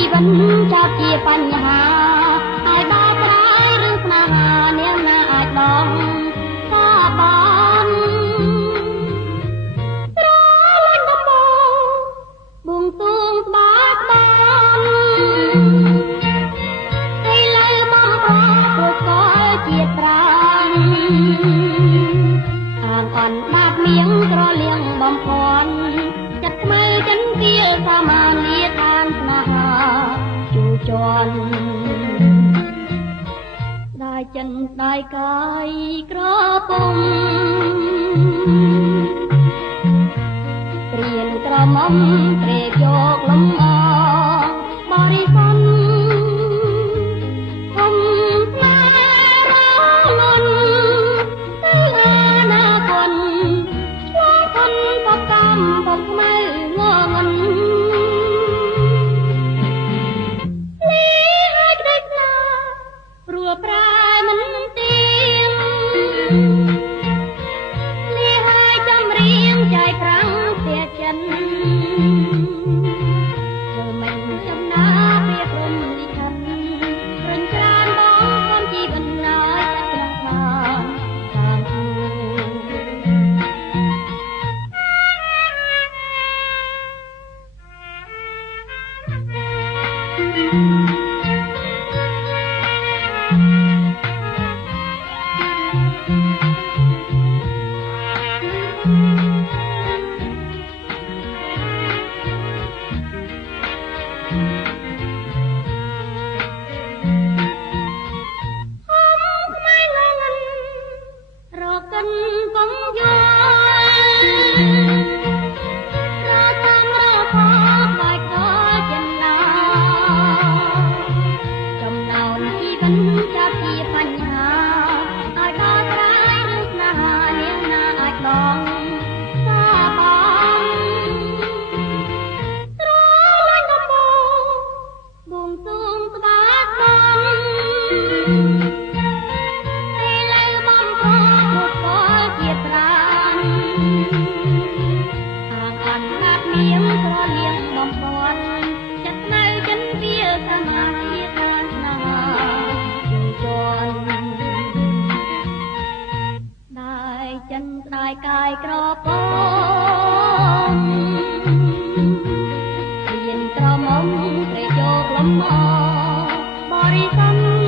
ជីវិតចាប់ជាបញ្ហាហើយបើក្រោយរឿងស្នេហានាងណាអាចបងថាបានស្រលាញ់ដំបូងបួងសួងស្បាបានឥឡូវបងប្រព្រោះក៏ជាត្រានខាងអន់បាត់មៀងក្រលៀងបំភ័ណ្ឌចិត្តខ្មៅចិនគៀលសាមាលាឋានស្នេហាជួជន់ដាយចិនដាយកាយក្រពុំព្រៀនក្រមុំត្រេកយកលំអបរិសុទ្ធគុំស្នេហ៍រលន់ទៅអាណាគុណឆ្លងគុណបកម្មបំខ្មៅងងឹនលីហើយក្តីស្នេហ៍ព្រួលប្រែមិនទៀងលីហើយចំរៀងចៃប្រាំងเสียចិនធ្វើមិនចំណាព្រៀបរំលិខិតរញច្រានបងខ្ញុំជីវិតណាយតែក្នុងបានតាមគូរកិនកងយល់រតាមរកបាច់ក៏ចិនឡាចំណោនជីវិតចាប់ជាបញ្ហាឲ្យដល់ត្រាយឬស្នេហានាងណាអាចបងថាបងស្រលាញ់ដំបូងបួងសួងស្បាបានមានក្រលៀងបំផន់ចិត្តនៅចិនវាសមាធិខាងស្នេហាជួជន់ដាយចិនស្ដាយកាយក្រពុំព្រៀនក្រមុំត្រេកយកលំអបរិសុទ្ធ